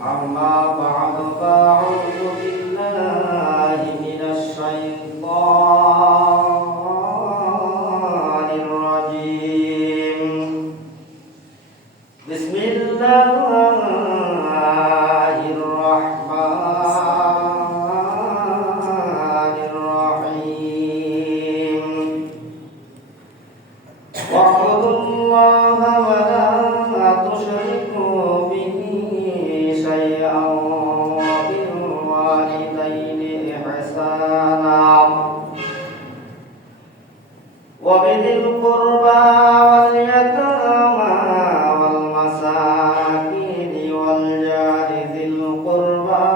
أما بعد فأعوذ بالله من الشيطان الرجيم بسم الله الرحمن الرحيم واعبدوا الله ولا تشركوا به شيئا وبالوالدين إحسانا وبذي القربى واليتامى والمساكين والجار ذي القربى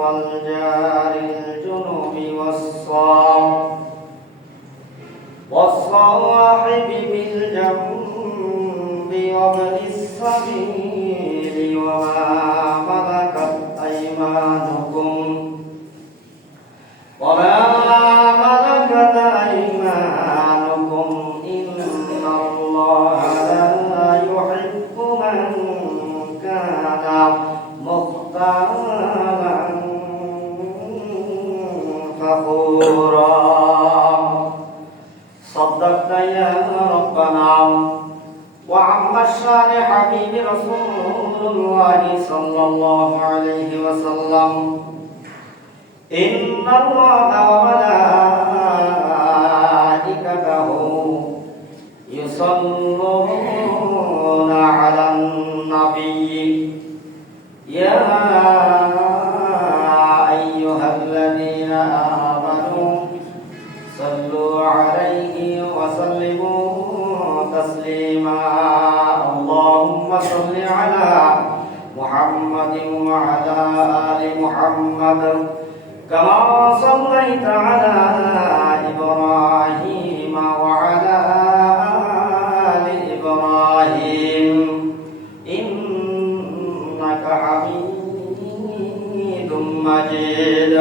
والجار الجنب والصاحب بالجنب وابن السبيل وما ملكت أيمانكم إن الله لا يحب من كان مختالا فخورا صدقت يا ربنا وعم الشان حبيب رسول الله صلى الله عليه وسلم إن الله وملائكته يصلون على النبي يا أيها الذين آمنوا صلوا عليه وسلموا تسليما اللهم صل على محمد وعلى آل محمد كما صليت على إبراهيم وعلى آل إبراهيم إنك حميد مجيد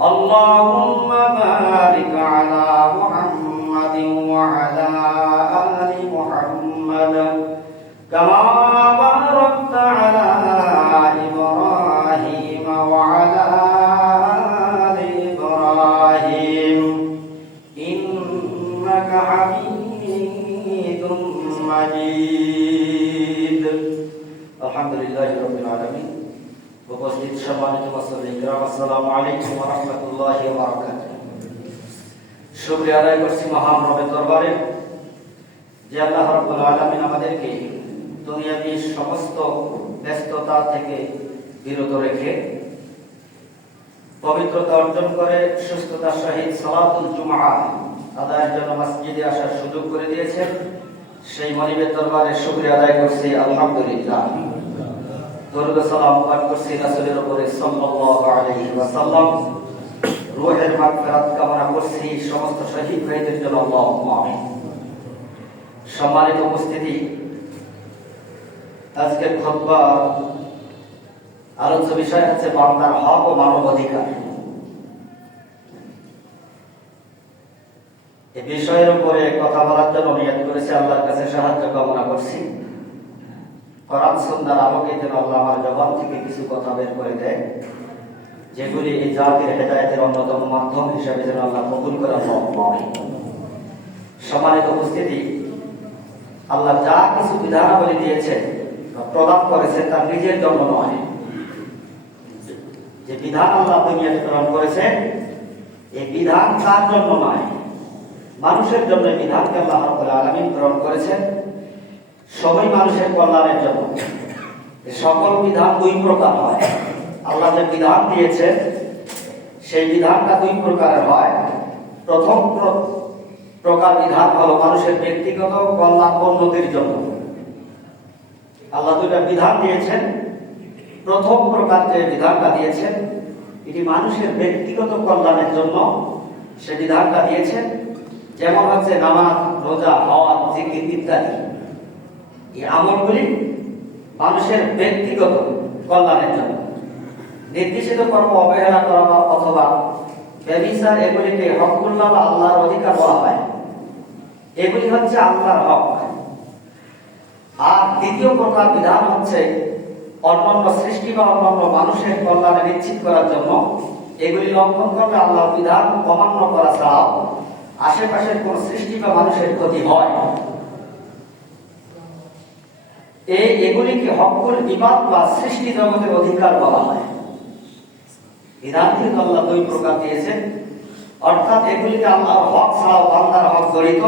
اللهم بارك على محمد وعلى آل محمد كما باركت على إبراهيم وعلى آل إبراهيم إنك حميد مجيد الحمد لله رب العالمين উপস্থিত সম্মানিত মুসলিম আসসালামু আলাইকুম ওয়া রাহমাতুল্লাহি ওয়া বারাকাতুহু শুকরিয়া আদায় করছি মহান রবের দরবারে যে আল্লাহ রাব্বুল আলামিন আমাদেরকে দুনিয়াবী সমস্ত ব্যস্ততা থেকে বিরত রেখে পবিত্রতা অর্জন করে সুস্থতার সহিত সালাতুল জুমআ আদায়ের জন্য মসজিদে আসার সুযোগ করে দিয়েছেন সেই মনিবের দরবারে শুকরিয়া আদায় করছি আলহামদুলিল্লাহ দরুদ সালাম পাঠ করছি রাসূলের উপরে সাল্লাল্লাহু আলাইহি ওয়াসাল্লাম রূহের মাগফিরাত কামনা করছি সমস্ত শহীদ ভাইদের জন্য আল্লাহুম্মা আমিন সম্মানিত উপস্থিতি আজকের খুতবা আলোচ্য বিষয় হচ্ছে বান্দার হক ও মানব অধিকার এই বিষয়ের উপরে কথা বলার জন্য নিয়ত করেছি আল্লাহর কাছে সাহায্য কামনা করছি কোরআন সুন্নাহর আলোকে যেন আল্লাহ আমার জবান থেকে কিছু কথা বের করে দেয় যেগুলি এই জাতির হেদায়েতের অন্যতম মাধ্যম হিসেবে যেন আল্লাহ কবুল করে সম্মানিত উপস্থিতি আল্লাহ যা কিছু বিধানাবলী দিয়েছেন প্রদান করেছেন তার নিজের জন্য নয় যে বিধান আল্লাহ দুনিয়াতে প্রেরণ করেছেন এই বিধান তার জন্য নয় মানুষের জন্য এই বিধানকে আল্লাহ রাব্বুল আলামিন প্রেরণ করেছেন সবাই মানুষের কল্যাণের জন্য সকল বিধান দুই প্রকার হয় আল্লাহ যে বিধান দিয়েছেন সেই বিধানটা দুই প্রকারের হয় প্রথম প্রকার বিধান হলো মানুষের ব্যক্তিগত কল্যাণ উন্নতির জন্য আল্লাহ দুইটা বিধান দিয়েছেন প্রথম প্রকার যে বিধানটা দিয়েছেন এটি মানুষের ব্যক্তিগত কল্যাণের জন্য সে বিধানটা দিয়েছেন যেমন হচ্ছে নামাজ রোজা হজ জিকির ইত্যাদি এই আমলগুলি মানুষের ব্যক্তিগত কল্যাণের জন্য নির্দেশিত কর্ম অবহেলা করা অথবা ব্যভিচার এগুলিকে হকুল্লাহ বা আল্লাহর অধিকার বলা হয় এগুলি হচ্ছে আল্লাহর হক আর দ্বিতীয় প্রকার বিধান হচ্ছে অন্যান্য সৃষ্টি বা অন্যান্য মানুষের কল্যাণ নিশ্চিত করার জন্য এগুলি লঙ্ঘন করলে আল্লাহর বিধান অমান্য করা ছাড়াও আশেপাশের কোন সৃষ্টি বা মানুষের ক্ষতি হয়। এগুলিকে হকুল ইবাদ বা সৃষ্টি জগতের অধিকার বলা হয়। বিধান কিন্তু আল্লাহ দুই প্রকার দিয়েছেন, অর্থাৎ এগুলিকে আল্লাহর হক ছাড়াও বান্দার হক জড়িত,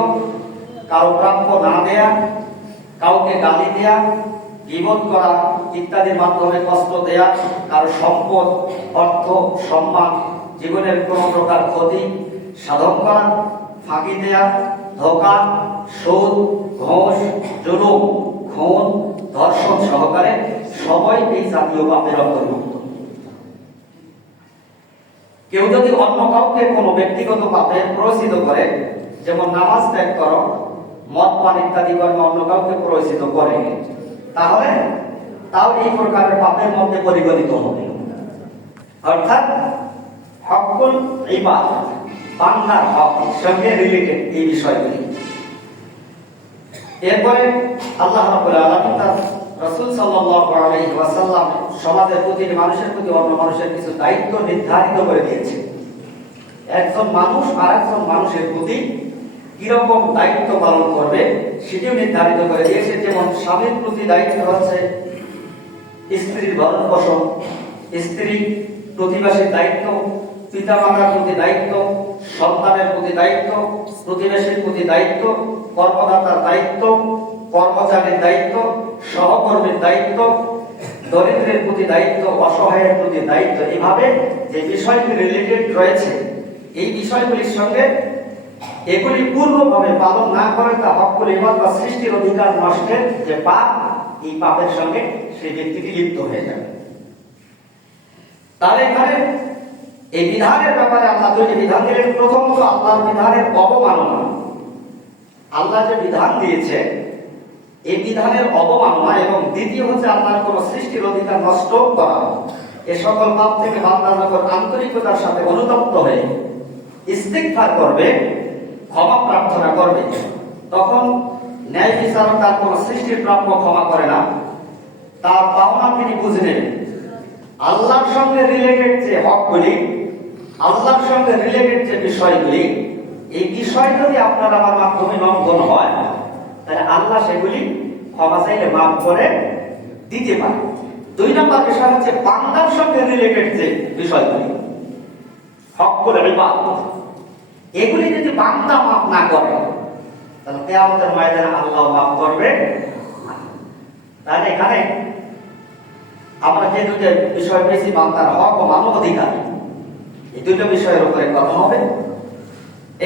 কারো প্রাপ্য না দেয়া, কাউকে গালি দেয়া, গীবত করা ইত্যাদির মাধ্যমে কষ্ট দেয়া, কারো সম্পদ, অর্থ, সম্মান, জীবনের কোন প্রকার ক্ষতি সাধন করা, ফাঁকি দেয়া, ধোঁকা, সুদ, ঘোষ, জুলুম, খুন, ধর্ষণ সহকারে সবাই এই জাতীয় পাপের অন্তর্ভুক্ত। কেউ যদি অন্য কাউকে কোনো ব্যক্তিগত পাপে প্ররোচিত করে, যেমন নামাজ ত্যাগ করো, মদ পান ইত্যাদি কর্মে অন্য কাউকে প্ররোচিত করে, তাহলে তাও এই প্রকারের পাপের মধ্যে পরিগণিত হবে। অর্থাৎ হকুল ইবাদ, বান্দার হক সঙ্গে রিলেটেড এই বিষয়গুলি। এরপরে আল্লাহ রাব্বুল আলামিন তার রাসূল সাল্লাল্লাহু আলাইহি ওয়াসাল্লাম সমাজের প্রতি, মানুষের প্রতি অন্য মানুষের কিছু দায়িত্ব নির্ধারিত করে দিয়েছে। একজন মানুষ আর একজন মানুষের প্রতি কিরকম দায়িত্ব পালন করবে সেটিও নির্ধারিত করে দিয়েছে। যেমন স্বামীর প্রতি দায়িত্ব হচ্ছে স্ত্রীর ভরণ পোষণ, স্ত্রী প্রতিবেশীর দায়িত্ব, পিতা মাতার প্রতি দায়িত্ব, সন্তানের প্রতি দায়িত্ব, প্রতিবেশীর প্রতি দায়িত্ব, কর্মদাতার দায়িত্ব, কর্মচারীর দায়িত্ব, সহকর্মীর দায়িত্ব, দরিদ্রের প্রতি দায়িত্ব, অসহায়ের প্রতি দায়িত্ব। এভাবে যে বিষয়গুলি রিলেটেড রয়েছে, এই বিষয়গুলির সঙ্গে এগুলি পূর্ণভাবে পালন না করে তা হকুল ইবাদ বা সৃষ্টির অধিকার নষ্টের যে পাপ, এই পাপের সঙ্গে সেই ব্যক্তিটি লিপ্ত হয়ে যাবে। তাহলে এখানে এই বিধানের ব্যাপারে আল্লাহ দুইটি বিধান দিলেন। প্রথমত আল্লাহর বিধানের অবমাননা। আল্লাহ যে বিধান দিয়েছে এই বিধানের অবমাননা, এবং দ্বিতীয় হচ্ছে আল্লাহর কোন সৃষ্টির অধিকার নষ্ট করা। এ সকল পাপ থেকে বান্দা যখন আন্তরিকতার সাথে অনুতপ্ত হয়ে ইস্তিগফার করবে, ক্ষমা প্রার্থনা করবে, তখন ন্যায় বিচারক তার কোন সৃষ্টির প্রাপ্য ক্ষমা করে না, তার পাওনা তিনি বুঝে নেবেন। আল্লাহর সঙ্গে রিলেটেড যে হকগুলি, আল্লাহর সঙ্গে রিলেটেড যে বিষয়গুলি, এই বিষয় যদি আপনার আমার মাধ্যমে লঙ্ঘন হয়, তাহলে আল্লাহ সেগুলি ক্ষমা চাইলে মাফ করে দিতে পারে। দুই নম্বর বিষয় হচ্ছে বান্দার সঙ্গে রিলেটেড যে বিষয়গুলি, হকুল ইবাদ, এগুলি যদি বান্দা মাফ না করে, তাহলে কিয়ামতের ময়দানে আল্লাহ মাফ করবে না। তাহলে এখানে আমরা যে দুটো বিষয় পেয়েছি, বান্দার হক ও মানব অধিকার, এই দুটো বিষয়ের উপরে কথা হবে।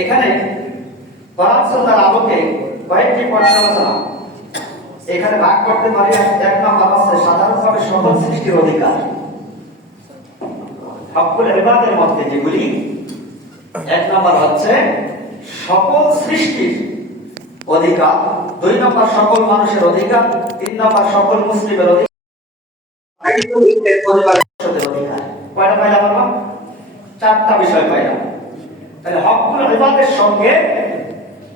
এখানে কোরআন সুন্নাহর আলোকে কয়েকটি পয়েন্ট আলোচনা এখানে ভাগ করতে পারি। এক নম্বর হচ্ছে সাধারণভাবে সকল সৃষ্টির অধিকার, হকুল ইবাদের মধ্যে যেগুলি, এক নম্বর হচ্ছে সকল সৃষ্টির অধিকার, দুই নম্বর সকল মানুষের অধিকার, তিন নম্বর সকল মুসলিমের অধিকার, পরিবারের অধিকার। কয়টা পাইলাম আমরা? চারটা বিষয় পাইলাম। তাহলে হকুল ইবাদের সঙ্গে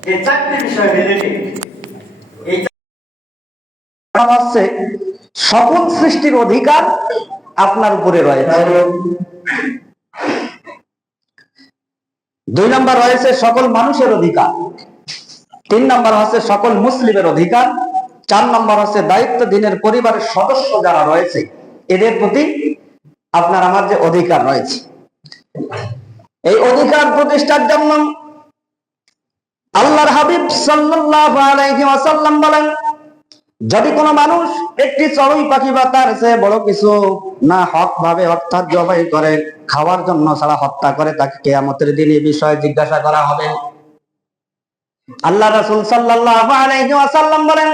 যে চারটি বিষয় রিলেটেড, এই হচ্ছে সকল সৃষ্টির অধিকার আপনার উপরে রয়েছে। দুই নম্বর রয়েছে সকল মানুষের অধিকার, তিন নম্বর হচ্ছে সকল মুসলিমের অধিকার, চার নম্বর হচ্ছে দায়িত্ব দিনের পরিবারের সদস্য যারা রয়েছে এদের প্রতি আপনার আমার যে অধিকার রয়েছে। এই অধিকার প্রতিষ্ঠার জন্য আল্লাহর হাবিব সাল্লাল্লাহু আলাইহি ওয়াসাল্লাম বলেন, যদি কোনো মানুষ একটি চড়ুই পাখি বা তার চেয়ে বড় কিছু না হক ভাবে অর্থাৎ জবাই করে খাওয়ার জন্য ছাড়া হত্যা করে, তাকে কিয়ামতের দিন এই বিষয়ে জিজ্ঞাসা করা হবে। আল্লাহ রাসূল সাল্লাল্লাহু আলাইহি ওয়াসাল্লাম বলেন,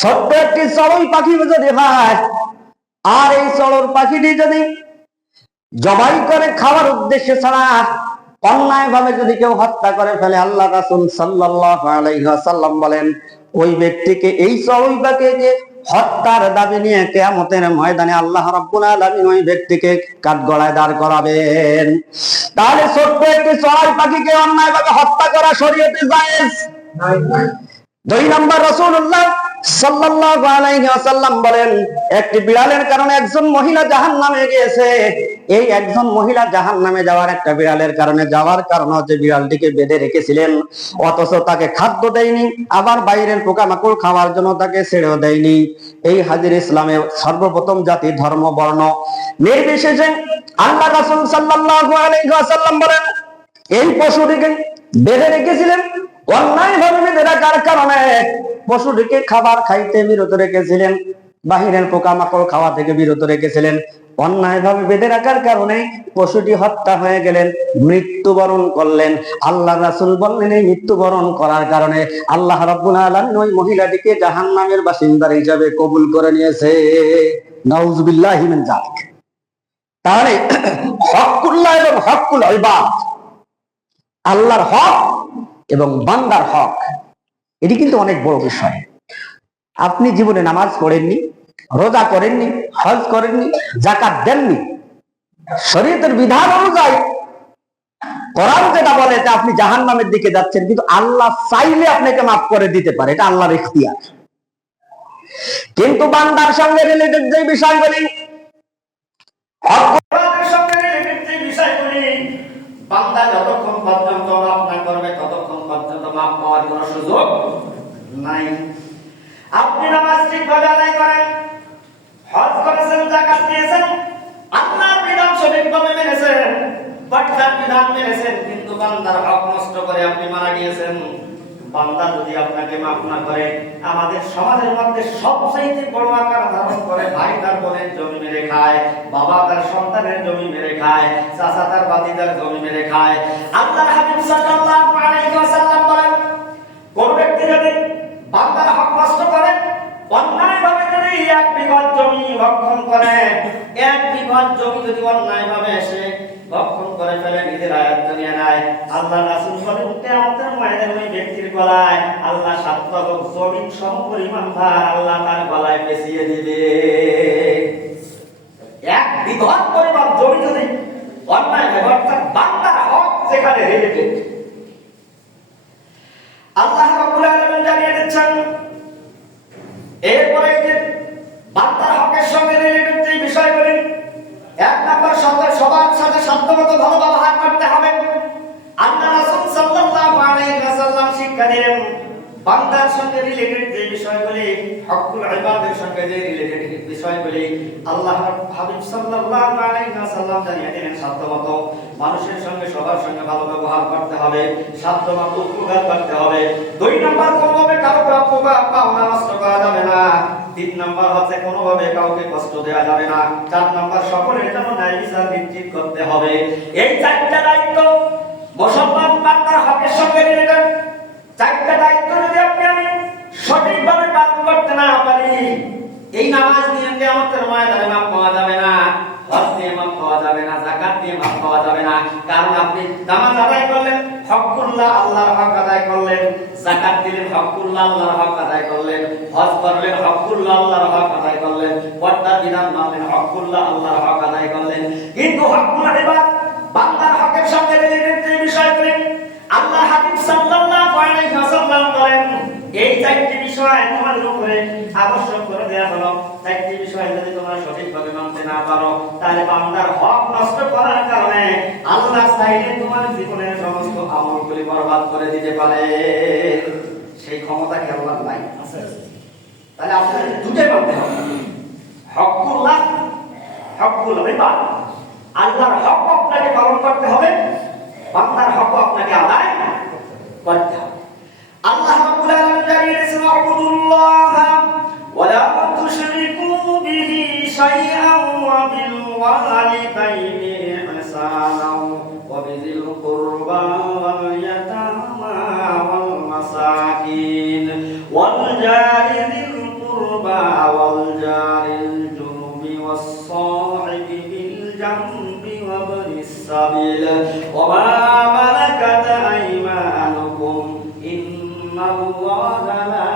ছোট্ট একটি চড়ুই পাখি যদি হয়, আর এই চড়ুই পাখিটি যদি জবাই করে খাওয়ার উদ্দেশ্যে ছাড়া অন্যায় ভাবে যদি কেউ হত্যা করে ফেলে, আল্লাহ রাসূল সাল্লাল্লাহু আলাইহি ওয়াসাল্লাম বলেন, ওই ব্যক্তিকে এই চড়ুই পাখিকে হত্যার দাবি নিয়ে কিয়ামতের ময়দানে আল্লাহ রাব্বুল আলামিন ওই ব্যক্তিকে কাঠগড়ায় দাঁড় করাবেন। তাহলে ছোট্ট একটি চড়ুই পাখিকে অন্যায়ভাবে হত্যা করা শরীয়তে জায়েজ। দুই নম্বর, রাসূলুল্লাহ সাল্লাল্লাহু আলাইহি ওয়াসাল্লাম বলেন, একটি বিড়ালের কারণে একজন মহিলা জাহান্নামে গিয়েছে। এই একজন মহিলা জাহান্নামে যাওয়ার একটা বিড়ালের কারণে যাওয়ার কারণ হচ্ছে বিড়ালটিকে বেঁধে রেখেছিলেন, অথচ তাকে খাদ্য দেয়নি, আবার বাইরের পোকামাকড় খাওয়ার জন্য তাকে ছেড়েও দেয়নি। এই হাজির ইসলামে সর্বপ্রথম জাতি ধর্ম বর্ণ নির্বিশেষে আল্লাহ রাসূল সাল্লাল্লাহু আলাইহি ওয়াসাল্লাম বলেন, এই পশুটিকে বেঁধে রেখেছিলেন। অন্যায় ভাবে বেঁধে রাখার কারণে পশুটিকে খাবার খাইতে বিরত রেখেছিলেন, বাহিরের পোকামাকড় খাওয়া থেকে বিরত রেখেছিলেন। অন্যায় ভাবে বেঁধে রাখার কারণে পশুটি হত্যা হয়ে গেলেন, মৃত্যুবরণ করলেন। আল্লাহ রাসূল বললেন, এই মৃত্যুবরণ করার কারণে আল্লাহ রাব্বুল আলামিন ওই মহিলাটিকে জাহান্নামের বাসিন্দা হিসেবে কবুল করে নিয়েছে। নাউযুবিল্লাহি মিন যালিক। তাহলে হকুল্লাহ এবং হকুল ইবাদ, আল্লাহর হক এবং বান্দার হক, এটি কিন্তু অনেক বড় বিষয়। আপনি জীবনে নামাজ পড়েননি, রোজা করেননি, হজ করেননি, যাকাত দেননি, শরীয়তের বিধান অনুযায়ী কোরআন যেটা বলে যে আপনি জাহান্নামের দিকে যাচ্ছেন, কিন্তু আল্লাহ চাইলে আপনাকে মাফ করে দিতে পারে, এটা আল্লাহর ইখতিয়ার। কিন্তু বান্দার সঙ্গে রিলেটেড যে বিষয়গুলি, বান্দা যতক্ষণ পর্যন্ত মাফ না করবে ততক্ষণ পর্যন্ত মাফ পাওয়ার কোনো সুযোগ নাই। আপনি নামাজ ঠিকভাবে আদায় করেন, হজ করেছেন, যাকাত দিয়েছেন, আল্লাহর বিধান সঠিকভাবে মেনেছেন, বান্দার বিধান মেনেছেন, কিন্তু বান্দার হক নষ্ট করে আপনি মারা গিয়েছেন। বান্দা যদি আপনাকে মাফ না করে, আমাদের সমাজের মধ্যে সবচেয়ে বড় আকার ধারণ করে ভাই তার বোনের জমি মেরে খায়, বাবা তার সন্তানের জমি মেরে খায়, চাচা তার ভাতিজার জমি মেরে খায়। আল্লাহর হাবিব সাল্লাল্লাহু আলাইহি ওয়াসাল্লাম বলেন, কোন ব্যক্তি যদি বান্দার হক নষ্ট করে, অন্যায়ভাবে যদি 1 বিঘা জমি ভক্ষণ করে, 1 বিঘা জমি যদি অন্যায়ভাবে এসে ভক্ষণ করে ফেলে, নিজের আয়ত্ত নিয়ে নেয়, আল্লাহ রাসূল বলেন, কিয়ামতের ময়দানে ওই ব্যক্তির গলায় আল্লাহ 7 তরফ জমিন সমপরিমাণ ভার আল্লাহ তার গলায় পেঁচিয়ে দিবে। 1 বিঘা পরিমাণ জমি যদি অন্যায়ভাবে, অর্থাৎ বান্দার হক যেখানে রিলেটেড, আল্লাহ রাব্বুল আলামিন জানিয়ে দিচ্ছেন। এরপরে যে বান্দার হকের সঙ্গে রিলেটেড যে বিষয়গুলি, 1 নাম্বার সবার সাথে সাধ্যমতো ভালো ব্যবহার করতে হবে। আল্লাহ রাসূল সাল্লাল্লাহু আলাইহি ওয়াসাল্লাম শিক্ষা দিলেন, বান্দার সঙ্গে রিলেটেড যে বিষয়গুলি, হকুল ইবাদের সঙ্গে যে রিলেটেড বিষয়গুলি, আল্লাহ হাবিব সাল্লাল্লাহু আলাইহি ওয়াসাল্লাম জানিয়ে দিলেন, সাধ্যমতো মানুষের সঙ্গে সবার সঙ্গে ভালো ব্যবহার করতে হবে, সাধ্যমতো উপকার করতে হবে। 2 নাম্বার, কোনোভাবে কারো প্রাপ্য বা পাওনা নষ্ট করা যাবে না। 3 নাম্বার হচ্ছে কোনোভাবে কাউকে কষ্ট দেওয়া যাবে না। 4 নাম্বার, সকলের জন্য ন্যায় বিচার নিশ্চিত করতে হবে। এই 4টা দায়িত্ব মুসলমান বান্দার হকের সঙ্গে রিলেটেড। 4টা দায়িত্ব যদি আমি সঠিকভাবে পালন করতে না পারি, এই নামাজ নিয়ে কিয়ামতের ময়দানে মাফ পাওয়া যাবে না, হজ দিয়ে মাফ পাওয়া যাবে না, যাকাত দিয়ে মাফ পাওয়া যাবে না। কারণ আপনি নামাজ আদায় করলেন, হকুল্লাহ আল্লাহর হক আদায় করলেন, যাকাত দিলেন, হকুল্লাহ আল্লাহর হক আদায় করলেন, হজ করলেন, হকুল্লাহ আল্লাহর হক আদায় করলেন, পর্দা বিধান মানলেন, হকুল্লাহ আল্লাহর হক আদায় করলেন। কিন্তু হকুল ইবাদ, বান্দার হকের সঙ্গে রিলেটেড যে বিষয়গুলি, আল্লাহ হাবিব সাল্লাল্লাহু আলাইহি ওয়াসাল্লাম বলেন, এই 4টি বিষয় তোমাদের উপরে আবশ্যক করে দেয়া হলো। 4টি বিষয় যদি তোমরা সঠিকভাবে মানতে না পারো, তাহলে বান্দার হক নষ্ট করার কারণে আল্লাহ চাইলে তোমার জীবনের সমস্ত আমলগুলি বরবাদ করে দিতে পারে। সেই ক্ষমতা কি আল্লাহর নাই? আছে। তাহলে আপনাদের দুটোই মানতে হবে, হকুল্লাহ, হকুল ইবাদ। আল্লাহর হক আপনাকে পালন করতে হবে, বান্দার হক আপনাকে আদায় করতে হবে। আল্লাহ রাব্বুল আলামিন জানিয়ে দিয়েছেন, আ'বুদুল্লাহ ওয়া লা তুশরিকু বিহি শাইআন ওয়া বিল ওয়ালিদাইনি ইহসানান ওয়া বিযিল কুরবা ওয়াল ইয়াতামা ওয়াল মাসাকিন ওয়াল জারি যিল কুরবা ওয়াল জারিল জুনুবি ওয়াস সাহিবি বিল জামবি ওয়া বনিস সাবিল ওয়া মা মালাকাত আইমানুকুম ইন্নাল্লাহা লা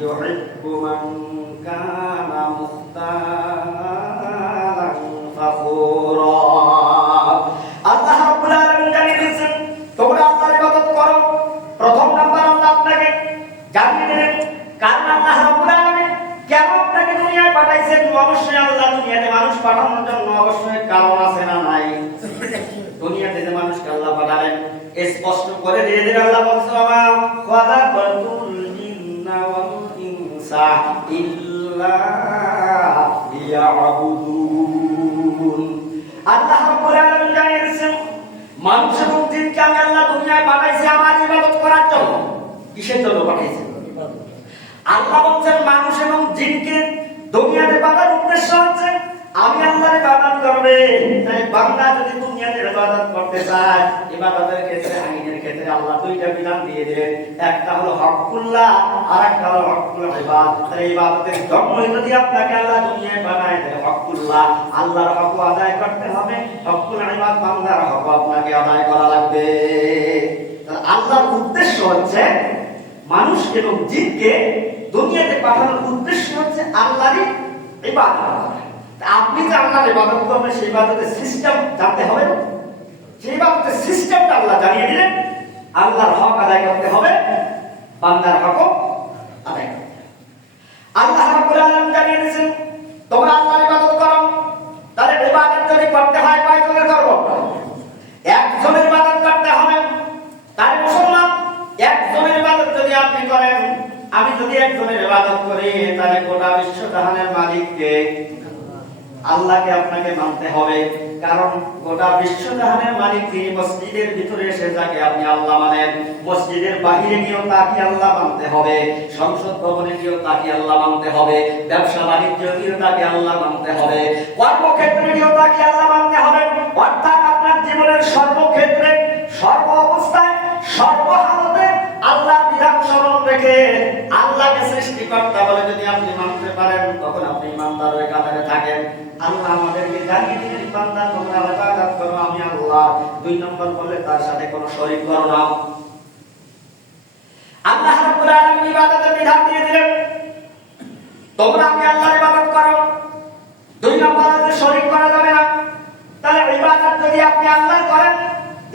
ইউহিব্বু মান কানা মুখতালান ফাখুরা। আল্লাহ রাব্বুল আলামিন জানিয়ে দিয়েছেন, তোমরা আল্লাহর ইবাদত করো। প্রথম নাম্বার, আল্লাহ আপনাকে জানিয়ে দিলেন, কারণ আল্লাহ রাব্বুল অবশ্যই আল্লাহ দুনিয়াতে মানুষ পাঠানোর জন্য অবশ্যই কারণ আছে না নাই? দুনিয়াতে যে মানুষকে আল্লাহ পাঠালেন স্পষ্ট করে দিয়ে দিলেন। আল্লাহ বলছে ওয়া খালাকাতুল জিন্না ওয়াল ইনসা ইল্লা লিয়াবুদুন। আল্লাহ রাব্বুল আলামিন জানিয়েছেন মানুষ এবং জিনকে আমি আল্লাহ দুনিয়ায় পাঠাইছি আমার ইবাদত করার জন্য। কিসের জন্য পাঠাইছি? আল্লাহ বলছেন মানুষ এবং জিনকে দুনিয়াতে পাঠার উদ্দেশ্য হচ্ছে আমি আল্লাহর ইবাদত করবে। তাই বান্দা যদি দুনিয়াতে ইবাদত করতে চায়, ইবাদতের ক্ষেত্রে আইনের ক্ষেত্রে আল্লাহ দুইটা বিধান দিয়ে দিলেন। একটা হলো হকুল্লাহ আর একটা হলো হকুল ইবাদ। তাই ইবাদতের জন্য যদি আপনাকে আল্লাহ দুনিয়ায় পাঠায় তাহলে হকুল্লাহ আল্লাহর হক আদায় করতে হবে, হকুল ইবাদ বান্দার হক আপনাকে আদায় করা লাগবে। তাহলে আল্লাহর উদ্দেশ্য হচ্ছে মানুষ এবং জিনকে দুনিয়াতে পাঠানোর উদ্দেশ্য হচ্ছে আল্লাহরই ইবাদত। আপনি যে আল্লাহর ইবাদত করবেন সেই ইবাদতের সিস্টেম জানতে হবে। সেই ইবাদতের সিস্টেমটা আল্লাহ জানিয়ে দিলেন। আল্লাহর হক আদায় করতে হবে, বান্দার হক আদায় করতে হবে। আল্লাহ রাব্বুল আলামিন জানিয়ে দিয়েছেন তোমরা আল্লাহর ইবাদত করো। তাহলে ইবাদত যদি করতে হয় কয়জনের করব? একজনের ইবাদত করতে হবে। তার মুসলমান একজনের ইবাদত যদি আপনি করেন, আমি যদি একজনের ইবাদত করি তাহলে গোটা বিশ্ব জাহানের মালিককে আল্লাহকে আপনাকে মানতে হবে। কারণ গোটা বিশ্ব জাহানের মালিক যিনি মসজিদের ভিতরে এসে যাকে আপনি আল্লাহ মানেন, মসজিদের বাহিরে গিয়েও তাকে আল্লাহ মানতে হবে, সংসদ ভবনে গিয়েও তাকে আল্লাহ মানতে হবে, ব্যবসা বাণিজ্য গিয়েও তাকে আল্লাহ মানতে হবে, কর্মক্ষেত্রে গিয়েও তাকে আল্লাহ মানতে হবে। অর্থাৎ আপনার জীবনের সর্বক্ষেত্রে সর্ব অবস্থায় সর্বহালতে আল্লাহ বিধান স্মরণ রেখে আল্লাহকে সৃষ্টিকর্তা বলে যদি আপনি মানতে পারেন তখন আপনি ইমানদারের কাতারে থাকেন। আল্লাহ আমাদেরকে জানিয়ে দিলেন বান্দা তোমরা ইবাদত করো আমি আল্লাহ। 2 নম্বর বলে তার সাথে কোনো শরীক করো না। আল্লাহ রাব্বুল আলামিন ইবাদতের বিধান দিয়ে দিলেন তোমরা আমি আল্লাহর ইবাদত করো। 2 নম্বরে শরীক করা যাবে না। তাহলে ইবাদত যদি আপনি আল্লাহ করেন,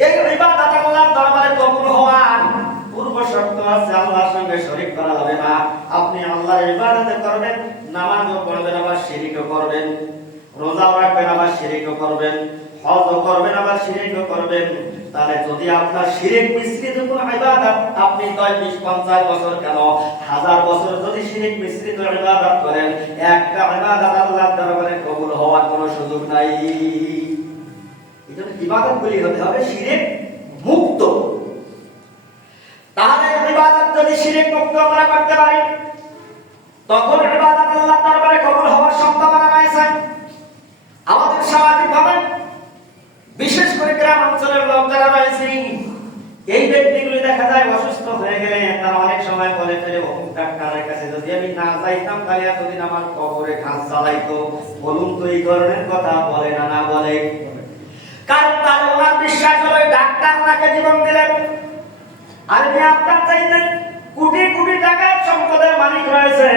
এই ইবাদত আল্লাহর দরবারে কবুল হওয়ার পূর্ব শর্ত আছে আল্লাহর সঙ্গে শরীক করা যাবে না। আপনি আল্লাহর ইবাদত করবেন, নামাজও পড়বেন আবার শিরকও করবেন, রোজাও রাখবেন আবার শিরকও করবেন, হজও করবেন আবার শিরকও করবেন। তাহলে যদি আপনার শিরক মিশ্রিত কোনো ইবাদত আপনি 10, 20, 50 বছর কেন 1000 বছর যদি শিরক মিশ্রিত ইবাদত করেন, একটা ইবাদত আল্লাহর দরবারে কবুল হওয়ার কোনো সুযোগ নাই। এজন্য ইবাদতগুলি হতে হবে শিরক মুক্ত। তাহলে ইবাদত যদি শিরক মুক্ত আমরা করতে পারি তখন ইবাদত আল্লাহর দরবারে কবুল হওয়ার সম্ভাবনা রয়েছে। আমাদের সামাজিকভাবে বিশেষ করে গ্রাম অঞ্চলের লোক যারা রয়েছে এই ব্যক্তিগুলি দেখা যায় অসুস্থ হয়ে গেলে তারা অনেক সময় বলে ফেলে অমুক ডাক্তারের কাছে যদি আমি না যাইতাম তাহলে এতদিন আমার কবরে ঘাস জ্বালাইতো। বলুন তো এই ধরনের কথা বলে না না বলে? কারণ তার ওনার বিশ্বাস হলো ডাক্তার ওনাকে জীবন দিলেন আর আপনার চাইতে কোটি কোটি টাকার সম্পদের মালিক রয়েছে।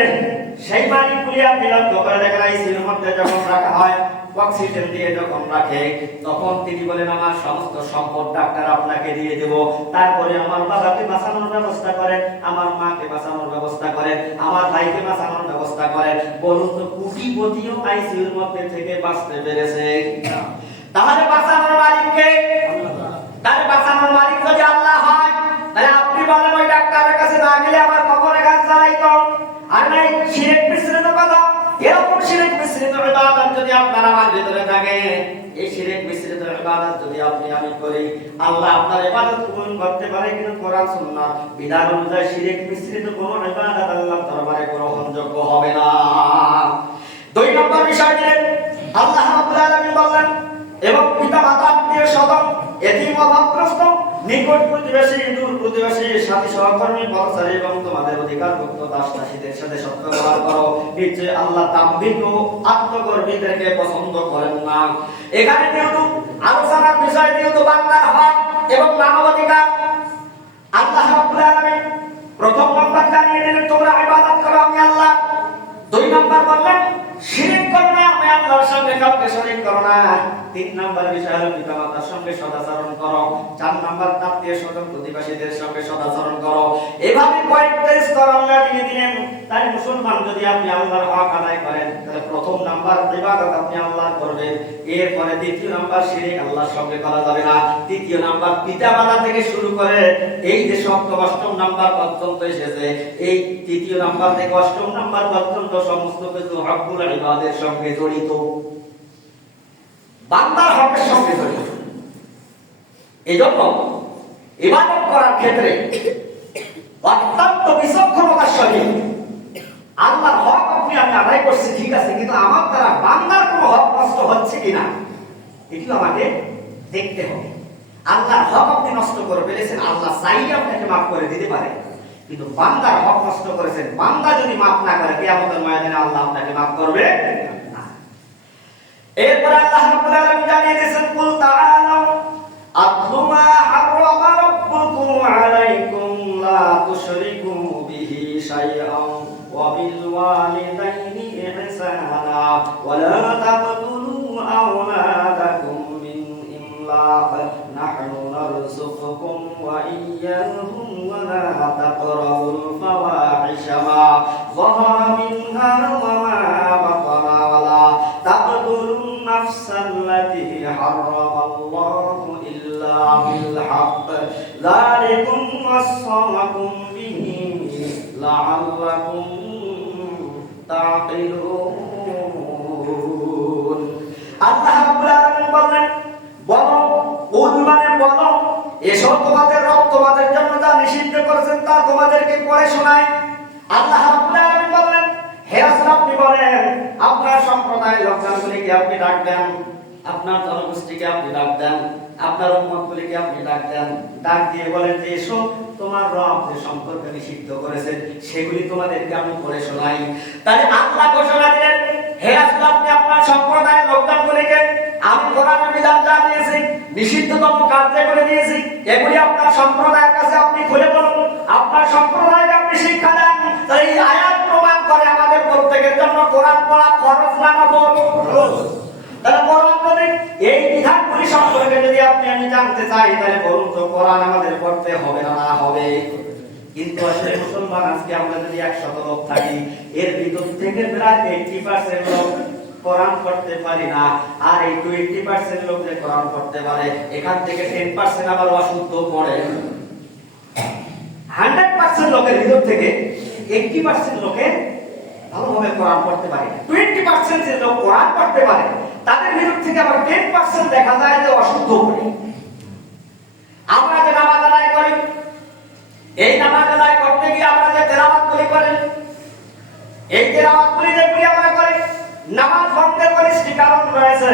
সেই মালিকগুলি আপনি লক্ষ্য করে দেখেন আইসিইউর মধ্যে যখন রাখা হয়, অক্সিজেন দিয়ে যখন রাখে তখন তিনি বলেন আমার সমস্ত সম্পদ ডাক্তার আপনাকে দিয়ে দেব, তারপরে আমার বাবাকে বাঁচানোর ব্যবস্থা করেন, আমার মাকে বাঁচানোর ব্যবস্থা করেন, আমার ভাইকে বাঁচানোর ব্যবস্থা করেন। বলুন তো কোটিপতিও আইসিইউর মধ্যে থেকে বাঁচতে পেরেছে? তাহলে বাঁচানোর মালিককে, তাহলে বাঁচানোর মালিক যদি আল্লাহ হয় তাহলে আপনি বলেন ওই ডাক্তারের কাছে না গেলে আমার কবরে গাছ জ্বালাইতো। আর নাই শিরক মিশ্রিত কথা, এরকম শিরক মিশ্রিত ইবাদত যদি আপনার আমার ভিতরে থাকে, এই শিরক মিশ্রিত ইবাদত যদি আপনি আমি করি, আল্লাহ আপনার ইবাদত কবুল করতে পারে কিন্তু কোরআন সুন্নাহ বিধান অনুযায়ী শিরক মিশ্রিত কোনো ইবাদত আল্লাহর দরবারে গ্রহণযোগ্য হবে না। 2 নম্বর বিষয় দিলেন আল্লাহ রাব্বুল আলামিন বলেন এবং পিতামাতা আত্মীয় স্বজন এতিম অভাবগ্রস্ত নিকট প্রতিবেশী দূর প্রতিবেশী সাথী সহকর্মী পথচারী এবং তোমাদের অধিকারভুক্ত দাস-দাসীদের সাথে সদ্ব্যবহার করো। নিশ্চয় আল্লাহ দাম্ভিক ও আত্মগর্বীদেরকে পছন্দ করেন না। এখানে যেহেতু আলোচনার বিষয় যেহেতু বান্দার হক এবং মানবাধিকার, আল্লাহ রাব্বুল আলামিন প্রথম নম্বর জানিয়ে দিলেন তোমরা ইবাদত করো আমি আল্লাহ। 2 নম্বর বললেন শিরক করো না, আমি আল্লাহর সঙ্গে কাউকে শরীক করো না। 3 নম্বর বিষয় হলো পিতামাতার সঙ্গে সদাচরণ করো। 4 নম্বর আত্মীয় স্বজন প্রতিবেশীদের সঙ্গে সদাচরণ করো। এভাবে কয়েকটা স্তর আল্লাহ দিয়ে দিলেন। তাই মুসলমান যদি আপনি আল্লাহর হক আদায় করেন তাহলে প্রথম নাম্বার ইবাদত আপনি আল্লাহ করবেন, এরপরে দ্বিতীয় নাম্বার শিরক আল্লাহর সঙ্গে করা যাবে না, তৃতীয় নাম্বার পিতামাতা থেকে শুরু করে এই যে সপ্তম অষ্টম নাম্বার পর্যন্ত এসেছে, এই তৃতীয় নাম্বার থেকে অষ্টম নাম্বার পর্যন্ত সমস্ত কিছু হকুল ইবাদের সঙ্গে জড়িত, বান্দার হকের সঙ্গে জড়িত। এজন্য ইবাদত করার ক্ষেত্রে অত্যন্ত বিচক্ষণতার সহিত আল্লাহর হক আপনি আমি আদায় করছি ঠিক আছে, কিন্তু আমার দ্বারা বান্দার কোনো হক নষ্ট হচ্ছে কিনা এটিও আমাকে দেখতে হবে। আল্লাহর হক আপনি নষ্ট করে ফেলেছেন, আল্লাহ চাইলে আপনাকে মাফ করে দিতে পারে, কিন্তু বান্দার হক নষ্ট করেছেন, বান্দা যদি মাফ না করে কিয়ামতের ময়দানে আল্লাহ আপনাকে মাফ করবে না। এরপর আল্লাহ রাব্বুল আলামিন জানিয়ে দিয়েছেন, কুল তাআলাউ আতলু মা হারামা রাব্বুকুম আলাইকুম লা তুশরিকু বিহি শাইআন ওয়া বিল ওয়ালিদাইনি ইহসানা ওয়া লা তাকতুলু আওলাদাকুম মিন ইমলাক নাহনু নারযুকুকুম ওয়া ইয়্যাহুম ওয়া লা তাকরাবুল ফাওয়াহিশা মা যাহারা মিনহা ওয়া মা বাতানা ওয়া লা তাকতুলুন নাফসাল্লাতী হারামাল্লাহু ইল্লা বিল হক যালিকুম ওয়াসাকুম বিহি লাআল্লাকুম তাকিলুন। আল্লাহ রাব্বুল আলামিন বলেন, বলো কুল মানে বলো, এসব তোমাদের রব তোমাদের জন্য যা নিষিদ্ধ করেছেন তা তোমাদেরকে পড়ে শোনায়। আল্লাহ রাব্বুল আলামিন বলেন, হে রাসূল আপনি বলেন, আপনার সম্প্রদায়ের লোকজনগুলিকে আপনি ডাক দেন, আপনার জনগোষ্ঠীকে আপনি ডাক দেন, আপনার উম্মতগুলিকে আপনি ডাক দেন, ডাক দিয়ে বলেন যে এসব তোমার রব যে সম্পর্ক নিষিদ্ধ করেছেন সেগুলি তোমাদেরকে আমি পড়ে শোনাই। তাহলে আল্লাহ ঘোষণা দিলেন, হে রাসূল আপনি আপনার সম্প্রদায়ের লোকজনগুলিকে আমি কোরআনের বিধান যা দিয়েছি, নিষিদ্ধতম কাজ যেগুলি দিয়েছি, এগুলি আপনার সম্প্রদায়ের কাছে আপনি খুলে বলুন, আপনার সম্প্রদায়কে আপনি শিক্ষা দেন। তাই এই আয়াত প্রমাণ করে আমাদের প্রত্যেকের জন্য কোরআন পড়া ফরজ না নফল। তাহলে কোরআন যদি এই বিধানগুলি সম্পর্কে যদি আপনি আমি জানতে চাই তাহলে বলুন তো কোরআন আমাদের পড়তে হবে না না হবে? কিন্তু আসলে মুসলমান আজকে আমরা যদি 100 লোক থাকি, এর ভিতর থেকে প্রায় 80% লোক কোরআন পড়তে পারি না, আর এই 20% লোক যে কোরআন পড়তে পারে এখান থেকে 10% আবার অশুদ্ধ পড়ে। 100% লোকের ভিতর থেকে 80% লোকে ভালোভাবে কোরআন পড়তে পারে, 20% যে লোক কোরআন পড়তে পারে তাদের ভিতর থেকে আবার 10% দেখা যায় যে অশুদ্ধ পড়ে। আমরা যে নামাজ আদায় করি, এই নামাজ আদায় করতে গিয়ে আমরা যে তেলাওয়াতগুলি করি, এই তেলাওয়াতগুলি যেগুলি আমরা করি, নামাজ ভঙ্গের কনিষ্ঠ কারণ রয়েছে।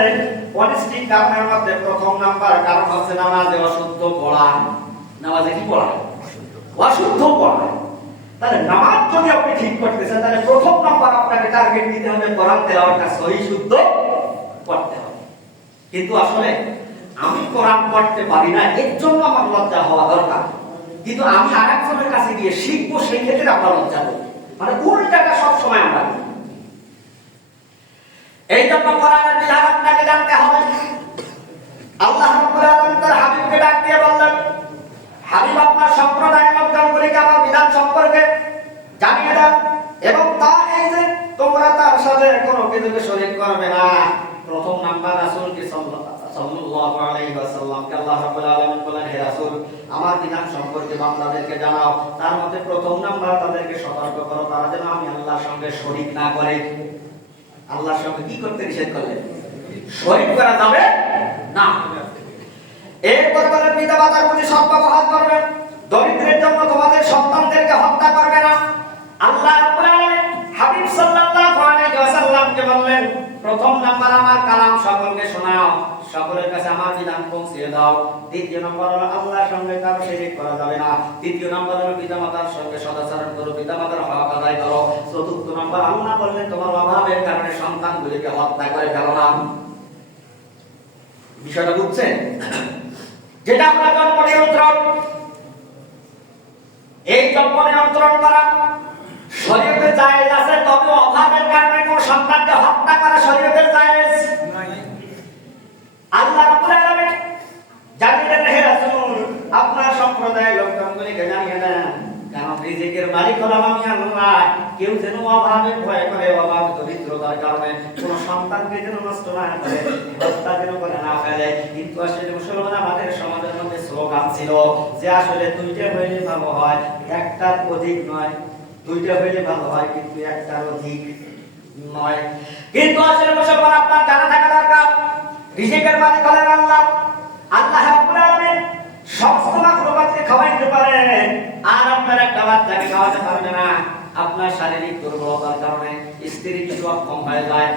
কনিষ্ঠ কারণের মধ্যে প্রথম নাম্বার কারণ হচ্ছে নামাজে অশুদ্ধ পড়া। নামাজে কি পড়া? অশুদ্ধ পড়া। তাহলে নামাজ যদি আপনি ঠিক করতে চান তাহলে প্রথম নাম্বার আপনাকে টার্গেট দিতে হবে কোরআন তেলাওয়াতটা সহি শুদ্ধ পড়তে হবে। কিন্তু আসলে আমি কোরআন পড়তে পারি না এর জন্য আমার লজ্জা হওয়া দরকার, কিন্তু আমি আরেকজনের কাছে গিয়ে শিখবো সেই ক্ষেত্রে আমরা লজ্জা করি, মানে উল্টাটা সবসময় আমরা করি। এই জন্য কোরআনের বিধান আপনাকে জানতে হবে। আল্লাহ রাব্বুল আলামিন তার হাবিবকে ডাক দিয়ে বললেন, হাবিব আপনার সম্প্রদায়ের লোকজনগুলিকে আমার বিধান সম্পর্কে জানিয়ে দেন, এবং তা এই যে তোমরা তার সাথে কোনো কিছুকে শরীক করবে না। প্রথম নাম্বার রাসূলকে সাল্লাল্লাহু আলাইহি ওয়াসাল্লামকে আল্লাহ রাব্বুল আলামিন বলেন, হে রাসূল আমার বিধান সম্পর্কে বান্দাদেরকে জানাও, তার মধ্যে প্রথম নাম্বার তাদেরকে সতর্ক করো তারা যেন আমি আল্লাহর সঙ্গে শরীক না করে। আল্লাহর সঙ্গে কি করতে নিষেধ করলেন? শরীক করা যাবে না। এরপর বলেন পিতামাতার প্রতি সৎ ব্যবহার করবে, দরিদ্রের জন্য তোমাদের সন্তানদেরকে হত্যা করবে না। আল্লাহ রাব্বুল আলামিন হাবিব সাল্লাল্লাহু আলাইহি ওয়াসাল্লামকে বললেন, প্রথম নাম্বার আমার কালাম সকলকে শোনাও, সকলের কাছে আমার বিধান পৌঁছে দাও। দ্বিতীয় নম্বর হলো আল্লাহর সঙ্গে কারো শিরক করা যাবে না। তৃতীয় নম্বর হলো পিতামাতার সঙ্গে সদাচরণ করো, পিতামাতার হক আদায় করো। চতুর্থ নম্বর আল্লাহ বললেন তোমার অভাবের কারণে সন্তানগুলিকে হত্যা করে ফেলো না। বিষয়টা বুঝছেন? যেটা আমরা জন্ম নিয়ন্ত্রণ, এই জন্ম নিয়ন্ত্রণ করা শরীয়তে জায়েজ আছে, তবে অভাবের কারণে কোন সন্তানকে হত্যা করা শরীয়তে জায়েজ নাই। আল্লাহ রাব্বুল আলামিন জানিয়ে দেন, হে রাসূল আপনার সম্প্রদায়ের লোকজনগুলিকে জানিয়ে দেন, কারণ রিজিকের মালিক হলাম আমি আল্লাহ, কেউ কেউ যেন অভাবের ভয় করে, অভাব দরিদ্রতার কারণে কোনো সন্তানকে যেন নষ্ট না করে, হত্যা যেন করে না ফেলে। কিন্তু আসলে মুসলমান আমাদের সমাজের মধ্যে স্লোগান ছিল যে আসলে দুইটা হইলে ভালো হয়, একটার অধিক নয়। দুইটা হইলে ভালো হয় কিন্তু একটার অধিক নয়। কিন্তু আসলে মুসলমান আপনার জানা থাকা দরকার, রিজিকের মালিক হলেন আল্লাহ। আল্লাহ রাব্বুল আলামিন সমস্ত মাখলুকাতকে খাওয়াইতে পারেন, আর আপনার একটা বাচ্চাকে খাওয়াতে পারবে না। আপনার শারীরিক দুর্বলতার কারণে স্ত্রী কিছু অক্ষম হয়ে যায়।